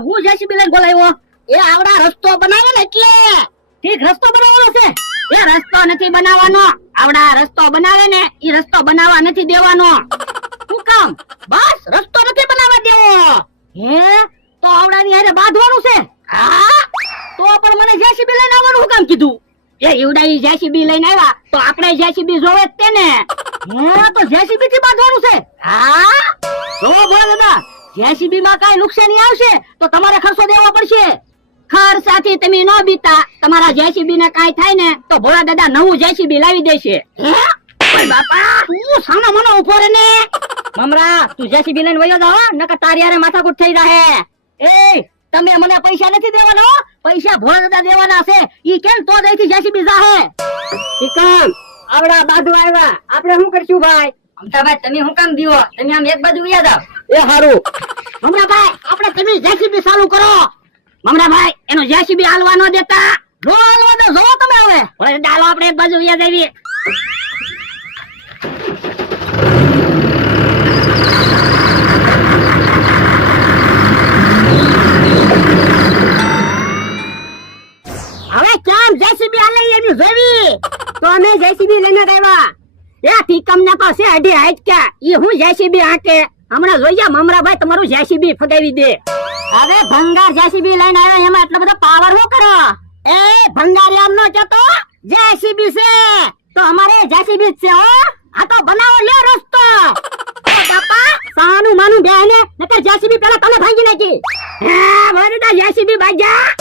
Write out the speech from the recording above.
હું જેસીબી લઈને બોલાવ્યો એ આવડા રસ્તો બનાવે ને એટલે ઠીક રસ્તો બનાવવાનો છે એ રસ્તો નથી બનાવવાનો આવડા રસ્તો બનાવે ને ઈ રસ્તો બનાવવા નથી દેવાનો શું કામ બસ રસ્તો નથી બનાવવા દેવો હે તો આવડાની હારે બાંધવાનું છે હા તો પણ મને જેસીબી લઈને આવવાનું શું કામ કીધું એ ઈવડાઈ જેસીબી લઈને આવ્યા તો આપણે જેસીબી જોવે જ તે ને હે તો જેસીબી થી બાંધવાનું છે હા જો બોલ દાદા જેસીબી માં કાઈ નુકસાની આવશે તો તમારે ખર્ચો દેવો પડશે ખર્ચાથી તમે ન બીતા તમારા જેસીબી ને કાઈ થાય ને તો ભોળા દાદા નવું જેસીબી લાવી દેશે હે ઓય બાપા તું સાનો મનો ઉભો રે ને મમરા તું જેસીબી લઈને વયો જા નકર તારી હારે માથાકૂટ થઈ જાહે એ તમે મને પૈસા નથી દેવાનો પૈસા ભોળા દાદા દેવાના છે ઈ કેમ તો દઈથી જેસીબી જાહે ઠીક આવડા બાજુ આવ્યા આપણે શું કરશું ભાઈ અમતાભાઈ તમે શું કામ દીવો તમે આમ એક બાજુ વ્યા જાવ એ હારું મમરાભાઈ આપણે તમે જેસીબી ચાલુ કરો મમરાભાઈ એનો જેસીબી હાલવા ન દેતા જો હાલવા દો જો તમે હવે ભલે ચાલો આપણે એક બાજુ વ્યા જઈએ હવે કેમ જેસીબી હાલે એની જોવી તો અમે જેસીબી લઈને આવ્યા એ ઠીકમ ના પાસે અઢી હાઈટ કે ઈ હું જેસીબી હાકે હમણાં જોઈએ મમરાભાઈ તમારું જેસીબી ફગાવી દે હવે ભંગાર જેસીબી લઈને આવ્યા એમાં એટલો બધો પાવર હો કરો એ ભંગાર એમ નો કહેતો જેસીબી છે તો અમારે જેસીબી છે હો આ તો બનાવો લે રસ્તો ઓ બાપા સાનું માનું બેને નકર જેસીબી પેલા તને ભાંગી નાખી હે વરડા જેસીબી ભાગ્યા